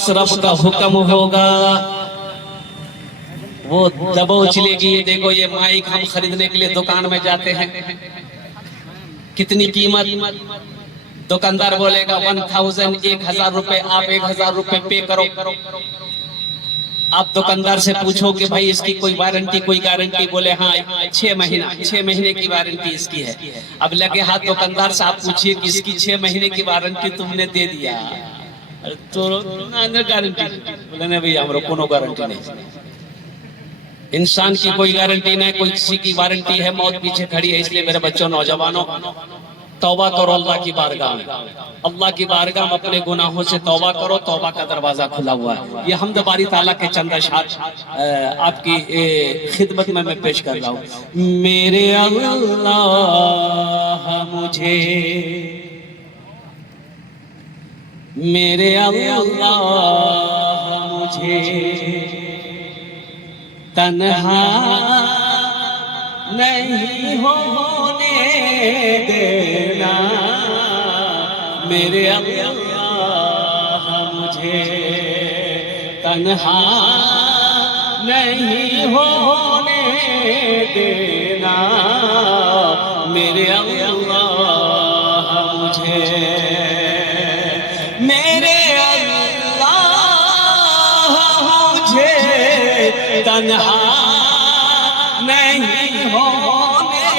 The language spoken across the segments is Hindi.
उस रब का हुक्म होगा, वो दबोच लेगी। देखो ये माइक हम खरीदने के लिए दुकान में जाते हैं, कितनी कीमत, दुकानदार बोलेगा 1000, 1000 रुपए, आप 1000 रुपए पे करो। आप दुकानदार से पूछो कि भाई इसकी कोई वारंटी, कोई गारंटी? बोले हाँ 6 महीना, 6 महीने की वारंटी इसकी है। अब लगे हाथ दुकानदार से आप पूछिए कि इसकी 6 महीने की वारंटी तुमने दे दिया तो गारंटी? बोले नहीं भैया हमारा कोनो गारंटी नहीं। इंसान की कोई गारंटी नहीं, कोई किसी की वारंटी है, मौत पीछे खड़ी है। इसलिए मेरे बच्चों, नौजवानों, तौबा करो अल्लाह की बारगाह में। अल्लाह की बारगाह में अपने गुनाहों से तौबा करो, तौबा का दरवाजा खुला हुआ है। ये हमद बारी ताला के चंद अशआर आपकी खिदमत में मैं पेश कर रहा हूँ। मेरे अल्लाह मुझे, मेरे अल्लाह मुझे तन्हा नहीं होने देना, मेरे अल्लाह मुझे तन्हा नहीं होने देना, मेरे अल्लाह मुझे, मेरे अल्लाह मुझे तन्हा नहीं होने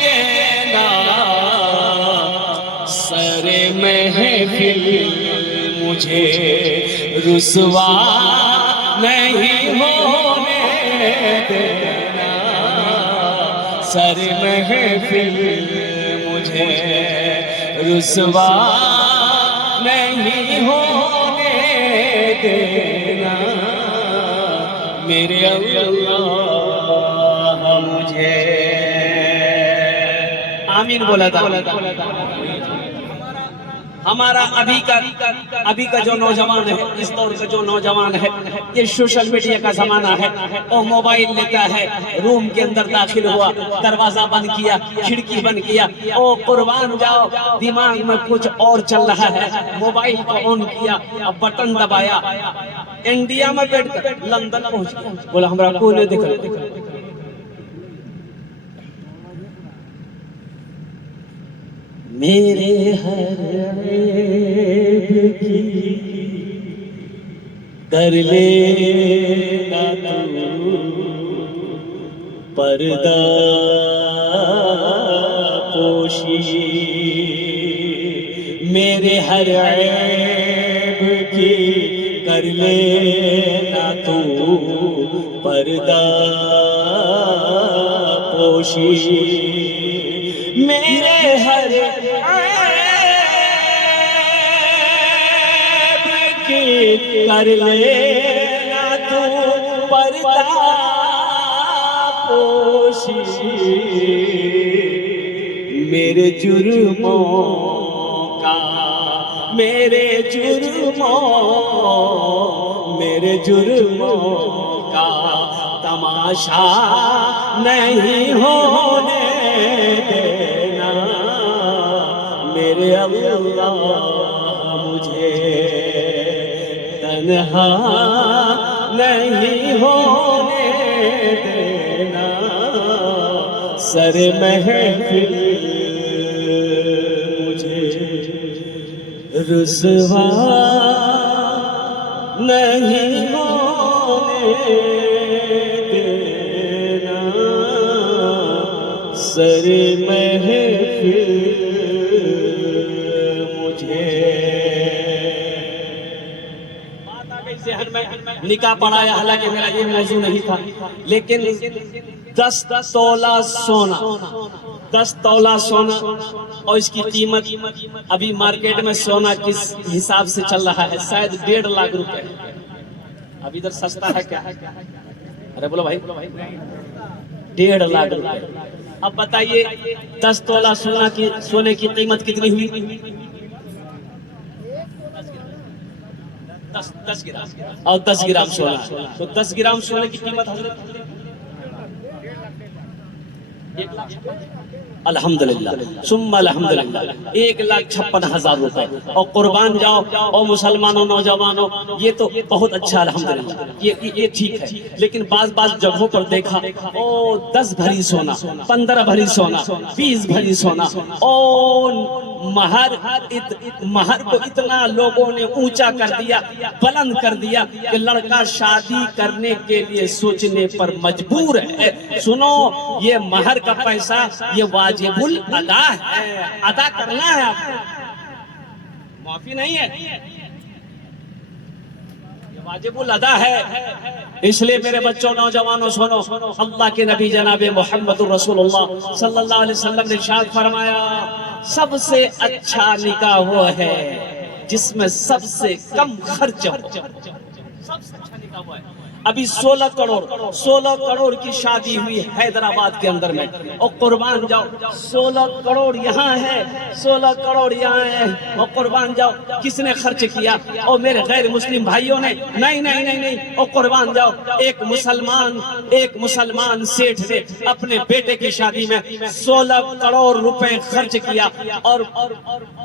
देना, सरे महफिल मुझे रुसवा नहीं होने देना, सरे महफिल मुझे रुसवा नहीं होने देना, मेरे अल्लाह मुझे। आमीन बोला था। हमारा अभी का जो नौजवान है, इस दौर का जो नौजवान है, ये सोशल मीडिया का जमाना है। और मोबाइल लेता है, रूम के अंदर दाखिल हुआ, दरवाजा बंद किया, खिड़की बंद किया, ओ कुर्बान जाओ, दिमाग में कुछ और चल रहा है। मोबाइल को ऑन किया, अब बटन दबाया, इंडिया में बैठकर लंदन पहुंच गया। बोला हमारा कोई नहीं दिख रहा। मेरे हर ऐब की कर लेना तू पर्दा पोशी, मेरे हर ऐब की कर लेना तू पर्दा पोशी, मेरे हर ऐब की कर लेना तू पर्दा पोशी, मेरे जुर्मों का, मेरे जुर्मों का तमाशा नहीं होने देना, मेरे अल्लाह मुझे तन्हा नहीं होने देना, सरे महफिल मुझे रुसवा नहीं होने देना, सरे महफिल मुझे। निकाह पढ़ाया, हालांकि मेरा ये मौजू नहीं था, लेकिन 10 तोला सोना, 10 तोला सोना, और इसकी कीमत अभी मार्केट में सोना किस हिसाब से चल रहा है, शायद 1.5 लाख रुपए। अभी इधर सस्ता है क्या? अरे बोलो भाई, 1.5 लाख रुपए। अब बताइए 10 तोला सोने की कीमत कितनी हुई? 10 ग्राम, और 10 ग्राम सोना, तो 10 ग्राम सोने की कीमत हजरत 1 लाख। अल्हम्दुलिल्लाह सुम्मा अल्हम्दुलिल्लाह 1,56,000 रुपए। और कुर्बान जाओ और मुसलमानों नौजवानों, ये तो बहुत अच्छा अल्हम्दुलिल्लाह, ये ठीक है। लेकिन बाज जगहों पर देखा ओ 10 भरी सोना, 15 भरी सोना, 20 भरी सोना, और महर को इतना लोगों ने ऊंचा कर दिया, बुलंद कर दिया कि लड़का शादी करने के लिए सोचने पर मजबूर है। सुनो, ये महर का पैसा ये वाजिबुल अदा है, अदा करना है आपको, माफी नहीं है, ये वाजिबुल अदा है। इसलिए मेरे बच्चों नौजवानों सुनो, अल्लाह के नबी जनाबे मोहम्मदुर रसूलुल्लाह सल्लल्लाहु अलैहि वसल्लम ने इरशाद फरमाया, सबसे अच्छा निकाह वो है जिसमें सबसे कम खर्च हो। सबसे अच्छा निकाह वो है। अभी 16 करोड़ की शादी हुई हैदराबाद के अंदर में, और कुर्बान जाओ 16 करोड़ यहाँ है, 16 करोड़ यहाँ है, और कुर्बान जाओ किसने खर्च किया? और मेरे गैर मुस्लिम भाइयों ने नहीं, और कुर्बान जाओ एक मुसलमान सेठ ने अपने बेटे की शादी में 16 करोड़ रुपए खर्च किया, और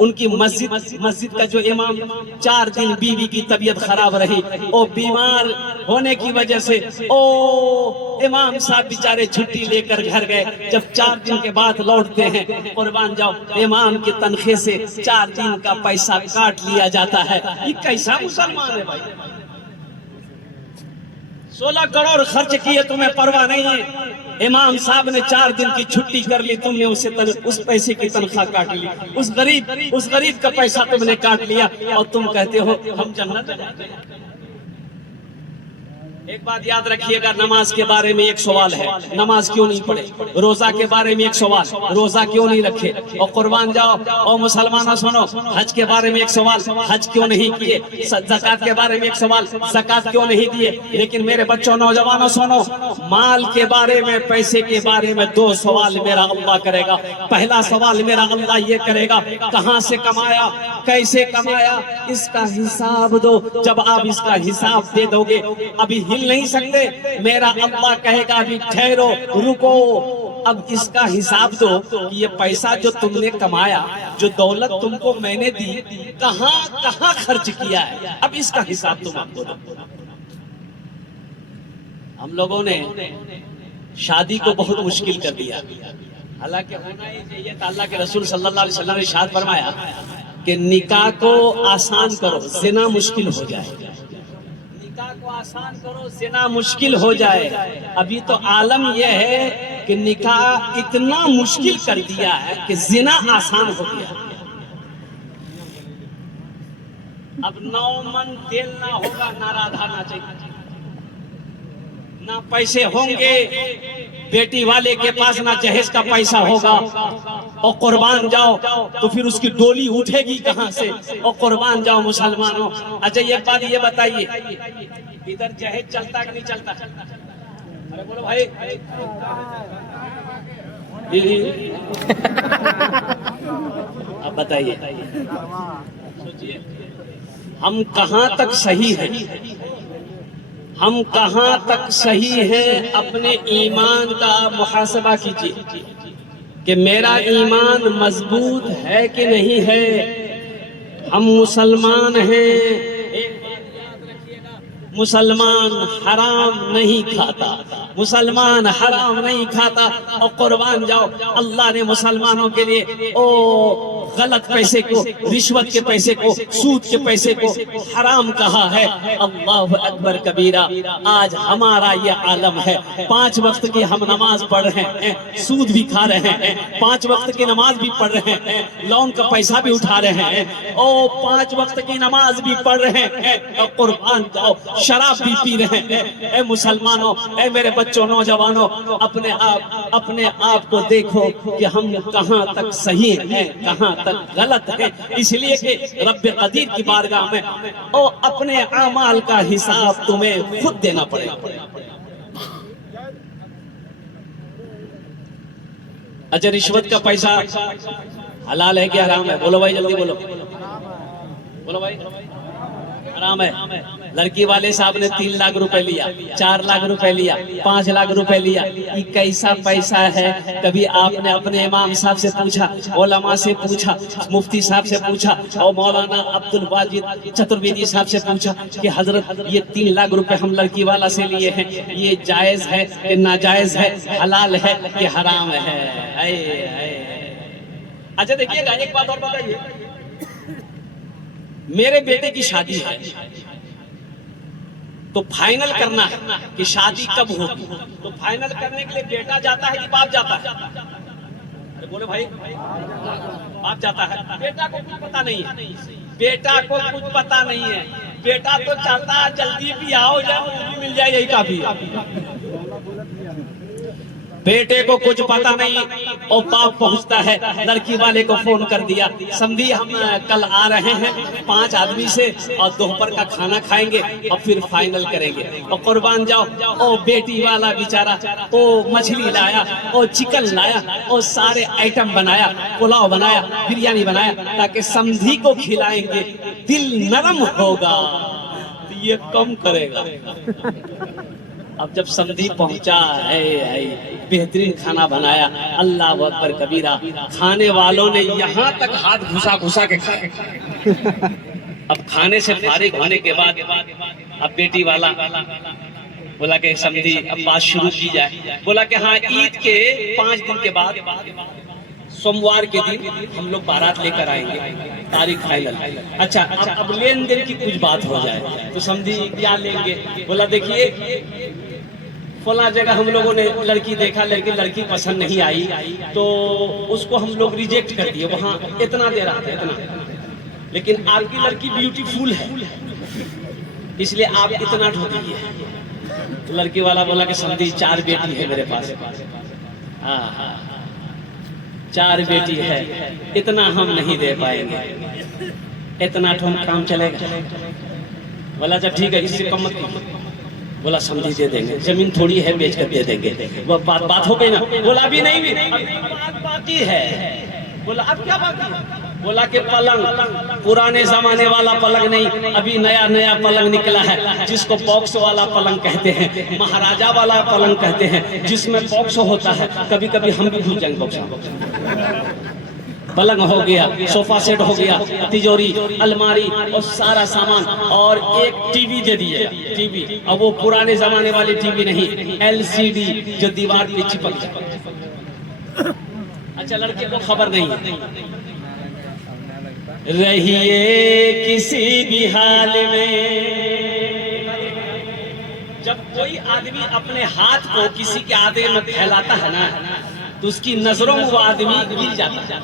उनकी मस्जिद का जो इमाम 4 दिन बीवी की तबीयत खराब रही, और बीमार होने की वजह से ओ इमाम साहब बेचारे छुट्टी लेकर घर गए। जब 4 दिन के बाद लौटते हैं, कुर्बान जाओ इमाम की तनख्वाह से 4 दिन का पैसा काट लिया जाता है। ये कैसा मुसलमान है भाई? 16 करोड़ खर्च किए, तुम्हें परवाह नहीं है। इमाम साहब ने 4 दिन की छुट्टी कर ली, तुमने उस पैसे की तनख्वाह काट ली, उस गरीब का पैसा तुमने काट लिया, और तुम कहते हो हम जन्नत में जाएंगे। एक बात याद रखिएगा, नमाज के बारे में एक सवाल है, नमाज क्यों नहीं पढ़े? रोजा के बारे में एक सवाल, रोजा क्यों नहीं रखे? और कुर्बान जाओ और मुसलमानों सुनो, हज के बारे में एक सवाल, हज क्यों नहीं किए? ज़कात के बारे में एक सवाल, ज़कात क्यों नहीं दिए? लेकिन मेरे बच्चों नौजवानों सुनो, माल के बारे में, पैसे के बारे में 2 सवाल मेरा अल्लाह करेगा। पहला सवाल मेरा अल्लाह ये करेगा, कहां से कमाया, कैसे कमाया, इसका हिसाब दो। जब आप इसका हिसाब दे दोगे, अभी हिल नहीं सकते, मेरा अल्लाह कहेगा अभी ठहरो, रुको, अब इसका हिसाब दो कि ये पैसा जो तुमने कमाया, जो दौलत तुमको मैंने दी, कहां खर्च किया है, अब इसका हिसाब तुम आपको दो। हम लोगों ने शादी को बहुत मुश्किल कर दिया, हालांकि होना ही चाहिए था। अल्लाह के रसूल सल्लल्लाहु अलैहि वसल्लम ने इरशाद फरमाया कि निकाह को आसान करो, ज़िना मुश्किल हो जाए। निकाह को आसान करो, ज़िना मुश्किल हो जाए। अभी तो आलम यह है कि निकाह इतना मुश्किल कर दिया है कि ज़िना आसान हो गया। अब 9 मन तेल ना होगा, ना राधा ना चाहिए, ना पैसे होंगे बेटी वाले के पास, ना जहेज का पैसा होगा, और कुर्बान जाओ तो फिर उसकी डोली उठेगी कहां से? और कुर्बान जाओ मुसलमानों। अच्छा एक बात ये बताइए, इधर जहेज चलता कि नहीं चलता? अरे बोलो भाई, अब बताइए, सोचिए हम कहां तक सही हैं, हम कहां तक सही हैं? अपने ईमान का मुहासबा कीजिए कि मेरा ईमान मजबूत है कि नहीं है। हम मुसलमान हैं, एक बात याद रखिएगा, मुसलमान हराम नहीं खाता, मुसलमान हराम नहीं खाता। और कुर्बान जाओ, अल्लाह ने मुसलमानों के लिए ओ गलत पैसे को, रिश्वत के पैसे को, सूद के पैसे को हराम कहा है। अल्लाह अकबर कबीरा। आज हमारा ये आलम है, 5 वक्त की हम नमाज पढ़ रहे हैं, सूद भी खा रहे हैं, 5 वक्त की नमाज भी पढ़ रहे हैं, लोन का पैसा भी उठा रहे हैं, और 5 वक्त की नमाज भी पढ़ रहे हैं, और कुर्बान जाओ शराब भी पी रहे हैं। ए मुसलमानों, ए मेरे बच्चों नौजवानों, अपने आप को देखो कि हम कहां तक सही हैं, कहां तक गलत है। इसलिए कि रब्बे कदीर की बारगाह में और अपने अमाल का हिसाब तुम्हें खुद देना पड़ेगा। अच्छा, रिश्वत का पैसा हलाल है कि हराम है? बोलो भाई, जल्दी बोलो, बोलो भाई। हराम है। लड़की वाले साहब ने 3 लाख रुपए लिया, 4 लाख रुपए लिया, 5 लाख रुपए लिया, ये कैसा पैसा है? कभी आपने अपने इमाम साहब से पूछा, उलमा से पूछा, मुफ्ती साहब से पूछा और मौलाना अब्दुल वाजिद चतुर्वेदी साहब से पूछा कि हजरत ये 3 लाख रुपए हम लड़की वाला से लिए हैं, ये जायज है कि नाजायज है, हलाल है कि हराम है? अच्छा देखिएगा, एक बात और बताइए, मेरे बेटे की शादी है तो फाइनल करना है कि शादी कब होगी, तो फाइनल करने के लिए बेटा जाता है कि बाप जाता है? अरे बोले भाई, बाप जाता है। बेटा को कुछ पता नहीं है, बेटा को कुछ पता नहीं है, बेटा तो चाहता है जल्दी भी आओ जाए, मिल जाए, यही काफी। बेटे को कुछ पता नहीं और बाप पहुंचता है, लड़की वाले को फोन कर दिया, समझी हम कल आ रहे हैं 5 आदमी से और दोपहर का खाना खाएंगे और फिर फाइनल करेंगे और कुर्बान जाओ। ओ बेटी वाला बेचारा ओ मछली लाया और चिकन लाया और सारे आइटम बनाया, पुलाव बनाया, बिरयानी बनाया ताकि समझी को खिलाएंगे, दिल नरम होगा तो ये कम करेगा। अब जब समधी पहुंचा है, बेहतरीन खाना बनाया, अल्लाह अकबर कबीरा, खाने वालों ने यहाँ तक हाथ घुसा घुसा के खाए। अब खाने से फारिग होने के बाद अब बेटी वाला बोला कि समधी अब बात शुरू की जाए। बोला कि हाँ, ईद के 5 दिन के बाद सोमवार के दिन हम लोग बारात लेकर आएंगे, तारीख फाइनल। अच्छा, अब लेन देन की कुछ बात हो जाए तो समझी क्या लेंगे? बोला देखिए, फला जगह हम लोगों ने लड़की देखा, लेकिन लड़की पसंद नहीं आई तो उसको हम लोग रिजेक्ट कर दिए, वहाँ इतना दे रहा था, इतना, लेकिन आपकी लड़की ब्यूटीफुल है इसलिए आप इतना ढो दीजिए। तो लड़की वाला बोला कि समझी 4 बेटी है मेरे पास। हाँ, 4 बेटी है, इतना हम नहीं दे पाएंगे, इतना तो हम काम चलेगा। बोला अच्छा ठीक है, इससे कम मत कीजिए। बोला समझी दे देंगे, जमीन थोड़ी है बेच कर दे देंगे। वो बात हो गई ना? बोला अभी नहीं भी, बात बाकी है। बोला अब क्या बाकी है? बोला कि पलंग पुराने जमाने वाला पलंग नहीं, अभी नया नया पलंग निकला है जिसको बॉक्स वाला पलंग कहते हैं, महाराजा वाला पलंग कहते हैं, जिसमें बॉक्स होता है। कभी कभी हम भी भूल जाएंगे बॉक्स। पलंग हो गया, सोफा सेट हो गया, तिजोरी, अलमारी और सारा सामान, और एक टीवी दे दिए, टीवी। अब वो पुराने जमाने वाली टीवी नहीं, LCD जो दीवार पे चिपक जाए। अच्छा, लड़के को खबर नहीं है, रहिए किसी भी हाल में। जब कोई आदमी अपने हाथ को किसी के आगे में फैलाता है ना, तो उसकी नजरों में वो आदमी गिर जाता है।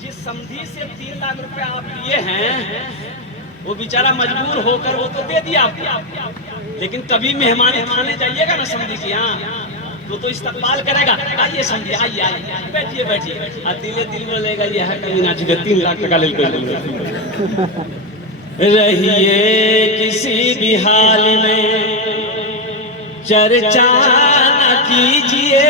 जिस समधी से 3 लाख रुपए आप लिए हैं, वो बेचारा मजबूर होकर वो तो दे दिया आपको, लेकिन कभी मेहमान खाने जाइएगा ना समधी के यहाँ तो इस्तकबाल करेगा, आइए समझिए, आइए आइए, बैठिए बैठिए, दिले दिल बोलेगा ये है कभी ना चुके 3 लाख टका ले रहिए किसी भी हाल में, चर्चा न कीजिए,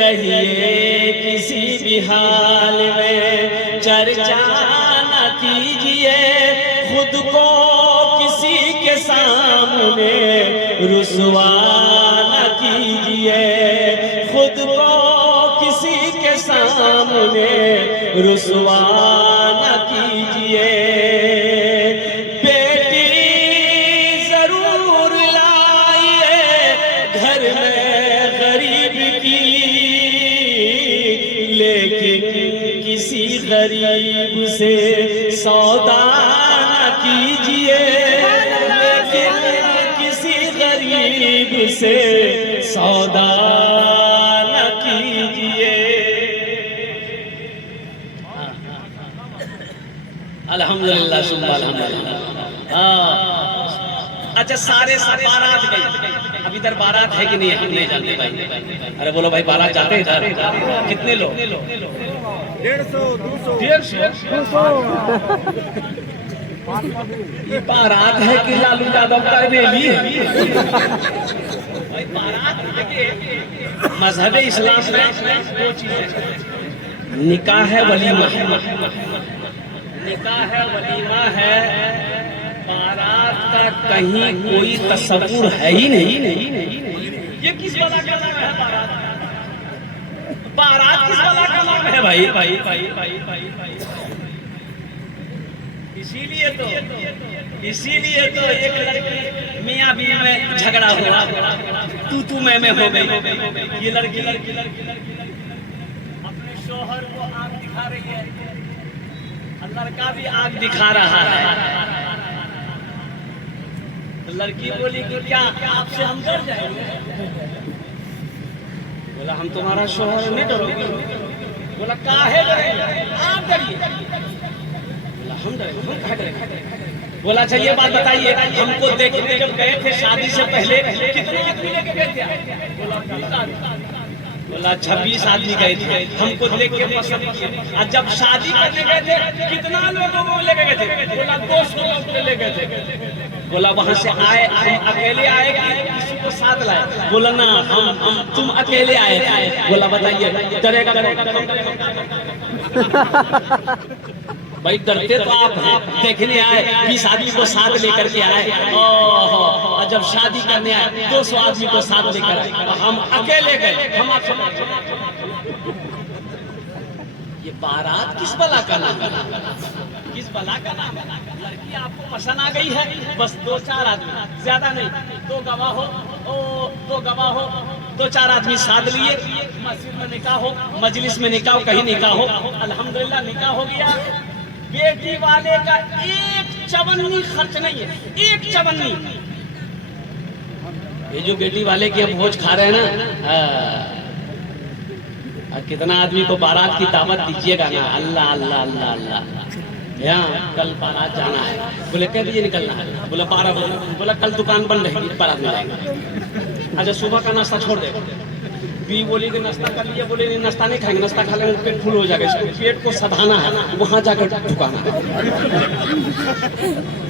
रहिए किसी भी हाल में, चर्चा न कीजिए, खुद को किसी के सामने रुसवा न कीजिए, खुद को किसी के सामने रुसवा न कीजिए। बेटी जरूर लाइए घर में गरीब की, लेकिन किसी गरीब से सौदा न कीजिए, लेकिन किसी गरीब से सौदा न कीजिए। अल्हम्दुलिल्लाह सुम्मा अल्हम्दुलिल्लाह। अच्छा, सारे बारात गई, अब इधर बारात है कि नहीं है हम नहीं जानते भाई। अरे बोलो भाई, बारात जाते हैं इधर? कितने लोग? 150 ये बारात है कि लालू यादव का रैली है? मजहब इस्लाम में 2 चीजें, निकाह है, वलीमा है। निकाह है, वलीमा है, बारात का कहीं कोई तस्वुर है ही नहीं। ये किस बला का नाम है बारात? बारात किस बला का नाम है भाई? इसीलिए तो एक लड़की मियाँ बीवी में झगड़ा हुआ, तू मैं हो गई। ये लड़की अपने शोहर को आग दिखा रही है, लड़का भी आग दिखा रहा है। लड़की बोली कि क्या आपसे हम डर जाएंगे? बोला हम तुम्हारा शोहर नहीं डरोगे। बोला काहे डरेंगे, आप डरिए। हम डरेंगे। बोला अच्छा ये बात बताइए, हमको देखने जब गए थे शादी से पहले कितने आदमी लेके गए थे? बोला 26 आदमी गए थे, हमको देख के पसंद किए। और जब शादी करने गए थे कितना लोगों को लेके गए थे? बोला 200 लोग ले गए थे। बोला वहां से आए, हम अकेले आए कि किसी को साथ लाए? बोला ना हम तुम अकेले आए थे। बोला बताइए डरेगा? भाई डरते तो आप हैं, देखने आए 20 आदमी को साथ लेकर के आए, और जब शादी करने आए 200 आदमी को साथ लेकर आए, हम अकेले गए। हम ये बारात किस बला का नाम है? किस बला का नाम है? लड़की आपको पसंद आ गई है, बस 2-4 आदमी, ज्यादा नहीं, 2 गवाह हो, 2-4 आदमी साथ लिए, मस्जिद में निकाह हो, मजलिस में निकाह हो, कहीं निकाह हो, अल्हम्दुलिल्लाह निकाह हो गया। बेटी वाले का एक चवन्नी खर्च नहीं है, एक चवन्नी। ये जो बेटी वाले की हम भोज खा रहे हैं ना, कितना आदमी को बारात की दावत दीजिएगा ना। अल्लाह अल्लाह अल्लाह अल्लाह। यहाँ कल बारात जाना है, बोले कह दीजिए निकलना है। बोला 12 बजे। बोला कल दुकान बंद रहेगी, बारात में जाएंगे। अच्छा सुबह का नाश्ता छोड़ देगा। बी बोली कि नाश्ता कर लिया, बोले नहीं नाश्ता नहीं खाएंगे, नाश्ता खा लेंगे पेट फुल हो जाएगा। इसको पेट को सधाना है, वहां जाकर ठुकाना है,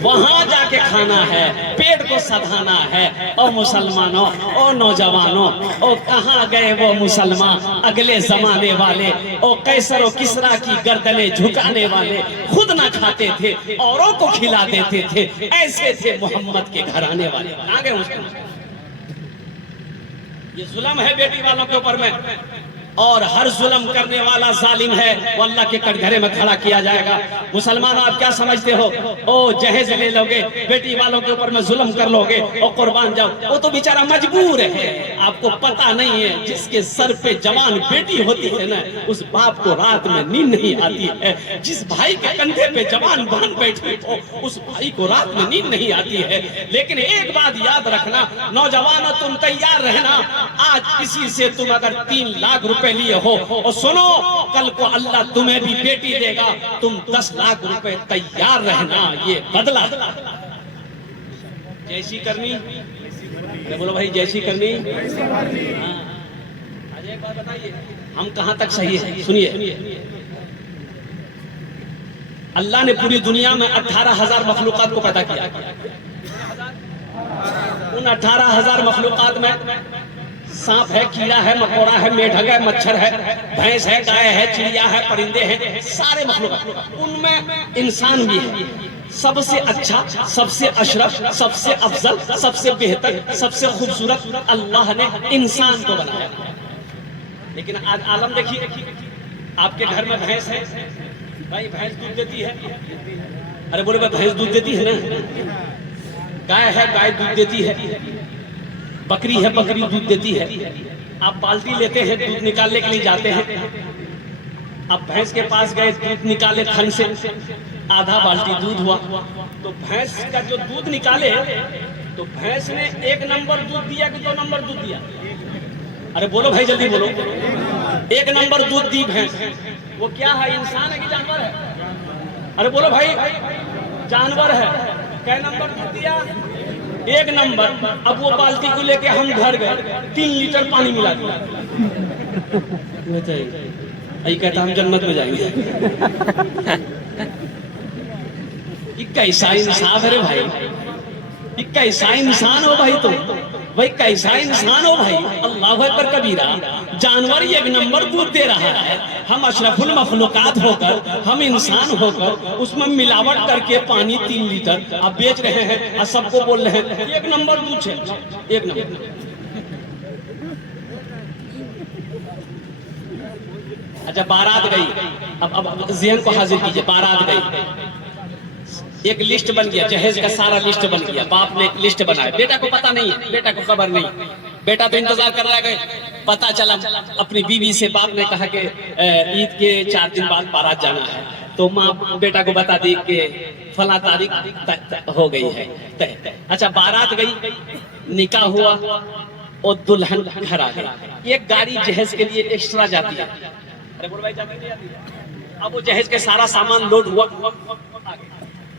वहां जाके खाना है, पेट को सधाना है। ओ मुसलमानों, ओ नौजवानों, ओ कहाँ गए वो मुसलमान अगले जमाने वाले? ओ कैसर ओ किसरा की गर्दने झुकाने वाले, खुद ना खाते थे औरों को खिला देते थे, ऐसे थे मोहम्मद के घराने वाले। कहाँ गए उसको? ये जुल्म है बेटी वालों के ऊपर में, और हर जुल्म करने वाला जालिम है, वो अल्लाह के कटघरे में खड़ा किया जाएगा। मुसलमानों आप क्या समझते हो? ओ जहेज ले लोगे, बेटी वालों के ऊपर में जुल्म कर लोगे और कुर्बान जाओ, वो तो बेचारा मजबूर है। आपको पता नहीं है, जिसके सर पे जवान बेटी होती है ना, उस बाप को रात में नींद नहीं आती है। जिस भाई के कंधे पे जवान बहन बैठी हो, उस भाई को रात में नींद नहीं आती है। लेकिन एक बात याद रखना नौजवानों, तुम तैयार रहना। आज किसी से तुम अगर 3 लाख रुपए लिए हो, और सुनो कल को अल्लाह तुम्हें भी बेटी देगा, तुम 10 लाख रुपए तैयार रहना, ये बदला। जैसी करनी, बोलो भाई जैसी करनी। हाँ। आज एक बात बताइए, हम कहां तक सही है? सुनिए, अल्लाह ने पूरी दुनिया में 18,000 मखलूकात को पैदा किया। उन 18,000 मखलूकात में सांप है, कीड़ा है, मकोड़ा है, मेढक है, मच्छर है, भैंस है, गाय है, चिड़िया है, परिंदे हैं, सारे मखलूक। उनमें इंसान भी है। सबसे अच्छा, सबसे अशरफ, सबसे अफजल, सबसे बेहतर, सबसे खूबसूरत अल्लाह ने इंसान को बनाया। लेकिन आज आलम देखिए, आपके घर में भैंस है, भाई भैंस दूध देती है। अरे बोले भाई भैंस दूध देती है ना। गाय है, गाय दूध देती है। बकरी है, बकरी दूध देती है। आप बाल्टी लेते हैं, दूध निकालने के लिए जाते हैं। आप भैंस के पास गए, दूध निकाले थन से, आधा बाल्टी दूध हुआ। तो भैंस का जो दूध निकाले, तो भैंस ने 1 नंबर दूध दिया कि 2 नंबर दूध दिया? अरे बोलो भाई जल्दी बोलो। 1 नंबर दूध दी भैंस। वो क्या है, इंसान है कि जानवर है? अरे बोलो भाई, जानवर है। क्या नंबर दूध दिया? 1 नंबर। अब वो बाल्टी को लेके हम घर गए, 3 लीटर पानी मिला दिया। यही कहता हम जन्नत में जाएंगे। ये कैसा इंसाफ है रे भाई? ये कैसा इंसान हो भाई तुम, भाई कैसा इंसान हो भाई। अल्लाह अकबर कबीरा, जानवर एक नंबर दूध दे रहा है, हम अशरफुल मखलूकात होकर, हम इंसान होकर उसमें मिलावट करके पानी 3 लीटर अब बेच रहे हैं और सबको बोल रहे हैं एक नंबर दूध है, एक नंबर। अच्छा बारात गई, अब ज़हन को हाजिर कीजिए, बारात गई, एक लिस्ट बन गया, जहेज का सारा लिस्ट बन गया, बाप ने एक लिस्ट बनाया, बेटा को पता नहीं है, बेटा को खबर नहीं, बेटा तो इंतजार कर रहा है। पता चला अपनी बीवी से बाप ने कहा कि ईद के 4 दिन बाद बारात जाना है, तो माँ बेटा को बता दी कि फला तारीख हो गई है तय। अच्छा बारात गई, निकाह हुआ और दुल्हन घर आ गई। एक गाड़ी जहेज के लिए एक्स्ट्रा जाती है, अरे बोल भाई जाती है। अब वो जहेज के सारा सामान लोड हुआ।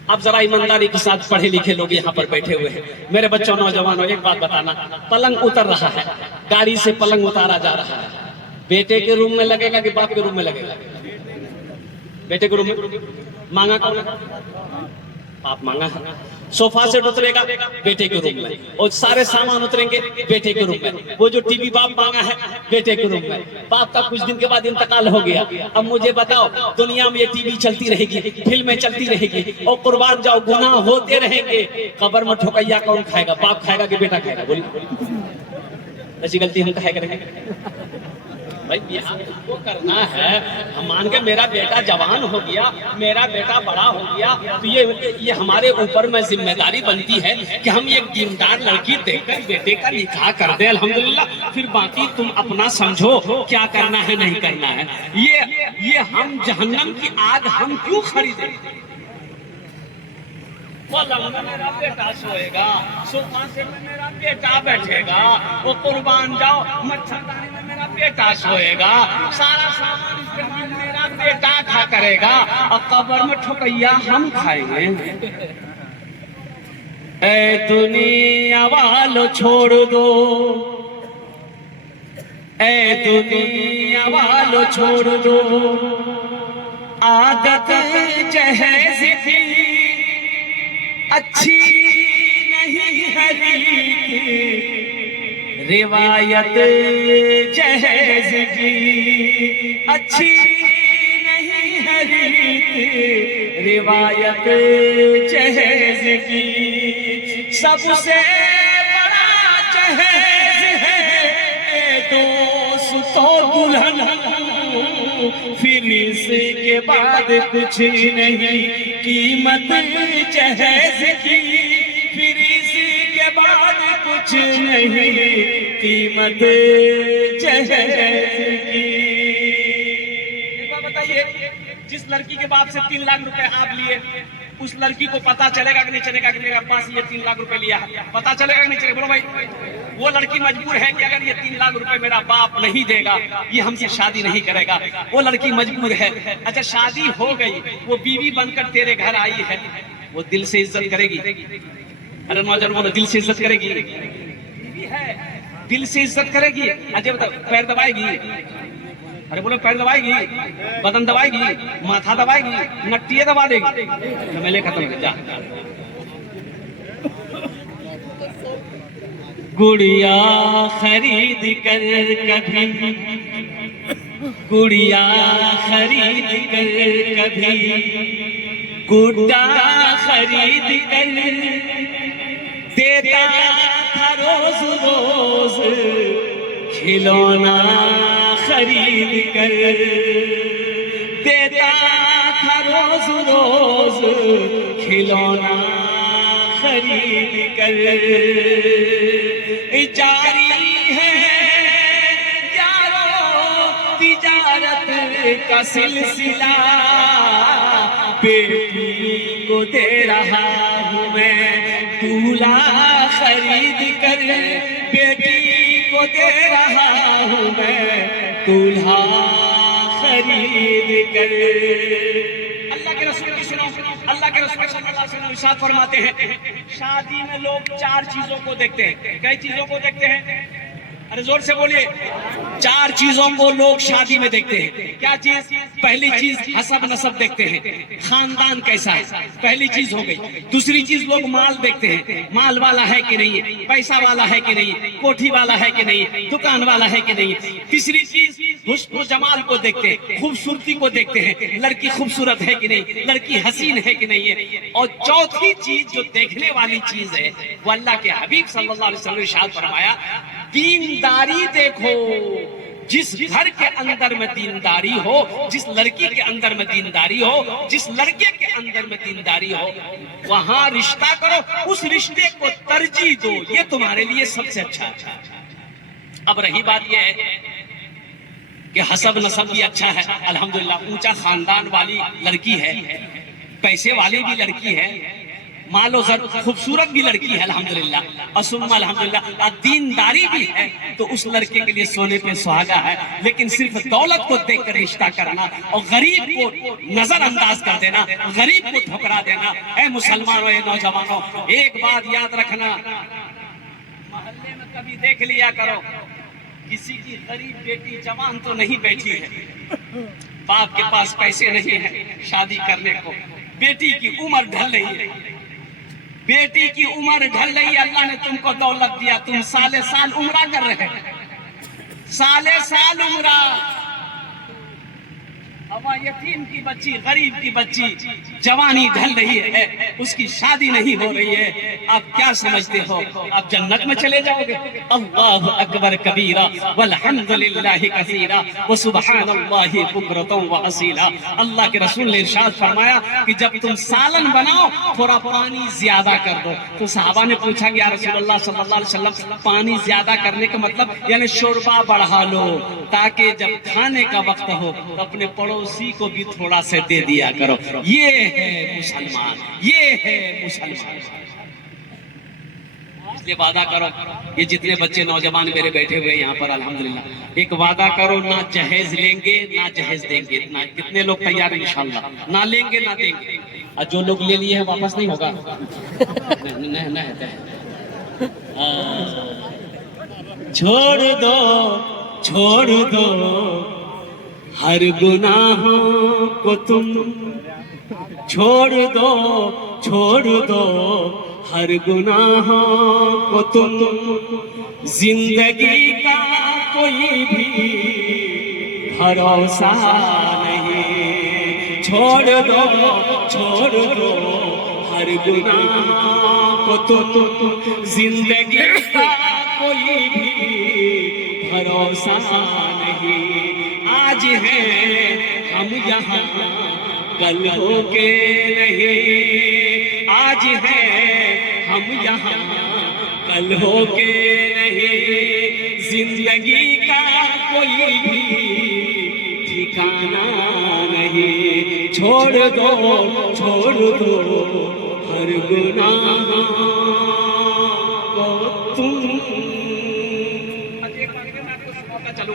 अब जरा ईमानदारी के साथ पढ़े लिखे लोग यहाँ पर बैठे हुए हैं, मेरे बच्चों नौजवानों एक बात बताना, पलंग उतर रहा है, गाड़ी से पलंग उतारा जा रहा है, बेटे के रूम में लगेगा कि बाप के रूम में लगेगा? बेटे के रूम में। मांगा कौन है? बाप मांगा है। सोफा सेट उतरेगा बेटे के रूम में, और सारे सामान उतरेंगे बेटे के रूम में। वो जो टीवी बाप मांगा है बेटे के रूम में। बाप का कुछ दिन के बाद इंतकाल हो गया। अब मुझे बताओ, दुनिया में ये टीवी चलती रहेगी, फिल्में चलती रहेगी, और कुर्बान जाओ गुनाह होते रहेंगे, कब्र में ठोकैया कौन खाएगा? बाप खाएगा कि बेटा खाएगा? बोलिए, ऐसी गलती हम कहे करेंगे भाई? वो करना है, हम मान के मेरा बेटा जवान हो गया, मेरा बेटा बड़ा हो गया, तो ये हमारे ऊपर में जिम्मेदारी बनती है कि हम एक दीनदार लड़की देखकर बेटे का निकाह कर दे, अल्हम्दुलिल्लाह। फिर बाकी तुम अपना समझो क्या करना है नहीं करना है। ये हम जहन्नम की आग हम क्यों खरीदे? पलंग में मेरा बेटा सोएगा, सोफा सेट में मेरा बेटा बैठेगा, वो कुर्बान जाओ मच्छरदानी में मेरा बेटा सोएगा, सारा सामान इस घर में मेरा बेटा खा करेगा, और कब्र में ठोकैया हम खाएंगे। ऐ दुनिया वालों छोड़ दो, ऐ दुनिया वालों छोड़ दो, आदत जहेज की अच्छी नहीं है, रिवायत जहेज की अच्छी नहीं है, रिवायत जहेज की सबसे बड़ा जहेज है दोस्तों दुल्हन, फिर इसके बाद कुछ नहीं कीमत जहेज की, फिर इसके बाद कुछ नहीं कीमत जहेज की। बताइए, जिस लड़की के बाप से 3 लाख रुपए आप लिए, उस लड़की को पता चलेगा कि नहीं चलेगा कि मेरे पास ये 3 लाख रुपए लिया है? पता चलेगा कि नहीं चलेगा? बोलो भाई। वो लड़की मजबूर है कि अगर ये 3 लाख रुपए मेरा बाप नहीं देगा, ये हमसे शादी नहीं करेगा। वो लड़की मजबूर है। अच्छा शादी हो गई, वो बीवी बनकर तेरे घर आई है, वो दिल से इज्जत करेगी? अरे नौजवान बोलो, दिल से इज्जत करेगी? बीवी है, दिल से इज्जत करेगी? अच्छा बताओ, पैर दबाएगी? अरे बोलो, पैर दबाएगी, बदन दबाएगी, माथा दबाएगी, नट्टियां दबा देगी? मेले खत्म हो जा। गुड़िया खरीद कर कभी, गुड़िया खरीद कर कभी, गुड्डा खरीद कर देता था रोज रोज, खिलौना खरीद कर देता था रोज रोज, खिलौना खरीद कर। जारी है यारो तिजारत का सिलसिला, बेटी को दे रहा हूँ मैं दूल्हा खरीद कर, बेटी को दे रहा हूँ मैं दूल्हा खरीद कर। अल्लाह के रसूल की सुनो, अल्लाह के रसूल सल्लल्लाहु अलैहि वसल्लम इरशाद फरमाते हैं, शादी में लोग 4 चीजों को देखते हैं। कई चीजों को देखते हैं? अरे जोर से बोलिए। 4 चीजों को लोग शादी में देखते हैं। क्या चीज? पहली चीज हसब नसब देखते हैं, खानदान कैसा है, पहली चीज हो गई। दूसरी चीज लोग माल देखते हैं, माल वाला है कि नहीं, पैसा वाला है कि नहीं, कोठी वाला है कि नहीं, दुकान वाला है कि नहीं। तीसरी चीज हुस्न जमाल को देखते हैं, खूबसूरती को देखते हैं, लड़की खूबसूरत है कि नहीं, लड़की हसीन है कि नहीं है। और चौथी चीज जो देखने वाली चीज है वो अल्लाह के हबीब सल्लल्लाहु अलैहि वसल्लम ने इरशाद फरमाया, दीनदारी देखो। जिस घर के अंदर में दीनदारी हो, जिस लड़की के अंदर में दीनदारी हो, जिस लड़के के अंदर में दीनदारी हो, वहां रिश्ता करो, उस रिश्ते को तरजीह दो, ये तुम्हारे लिए सबसे अच्छा है। अब रही बात यह है कि हसब नसब भी अच्छा है, अल्हम्दुलिल्लाह, ऊंचा खानदान वाली लड़की है, पैसे वाली भी लड़की है, मालो जर खूबसूरत भी लड़की है अल्हम्दुलिल्लाह, और सुम्मा अल्हम्दुलिल्लाह दीनदारी भी है, तो उस लड़के के लिए सोने पे सुहागा है। लेकिन सिर्फ दौलत को देखकर रिश्ता करना और गरीब को नजरअंदाज कर देना, गरीब को ठुकरा देना, ए मुसलमानों, ए नौजवानों, एक बात याद रखना, मोहल्ले में कभी देख लिया करो, किसी की गरीब बेटी जवान तो नहीं बैठी है, बाप के पास पैसे नहीं है शादी करने को, बेटी की उम्र ढल रही है, बेटी की उम्र ढल रही है, अल्लाह ने तुमको दौलत दिया, तुम साले साल उम्रा कर रहे हैं, साले साल उम्रा। अब यतीम की बच्ची, गरीब की बच्ची जवानी ढल रही है, उसकी शादी नहीं हो रही है, आप क्या समझते हो आप जन्नत में चले जाओगे? अल्लाहु अकबर कबीरा वल्हम्दुलिल्लाहि कसीरा व सुब्हानल्लाहि बुकरतन व असीला। अल्लाह के रसूल ने इरशाद फरमाया कि जब तुम सालन बनाओ थोड़ा पानी ज्यादा कर दो। तो सहाबा ने पूछा कि या रसूलल्लाह सल्लल्लाहु अलैहि वसल्लम, पानी ज्यादा करने का मतलब यानी शोरबा बढ़ा लो, ताकि जब खाने का वक्त हो तो अपने पड़ोसी को भी थोड़ा से दे दिया करो। ये है मुसलमान, ये है मुसलमान। इसलिए वादा करो, ये जितने बच्चे नौजवान मेरे बैठे हुए यहाँ पर अल्हम्दुलिल्लाह, एक वादा करो, ना जहेज लेंगे ना जहेज देंगे। ना कितने लोग तैयार हैं? इंशाल्लाह ना लेंगे ना देंगे। और जो लोग ले लिए हैं वापस नहीं होगा। छोड़ दो छोड़ दो हर गुनाहों को तुम, छोड़ दो हर गुनाहों को तुम, जिंदगी का कोई भी भरोसा नहीं। छोड़ दो हर गुनाहों को तुम, जिंदगी का कोई भी भरोसा नहीं। आज है हम यहाँ कल हो के नहीं, आज है हम यहाँ कल हो के नहीं। जिंदगी का कोई भी ठिकाना नहीं। छोड़ दो हर गुनाह को तुम। चलो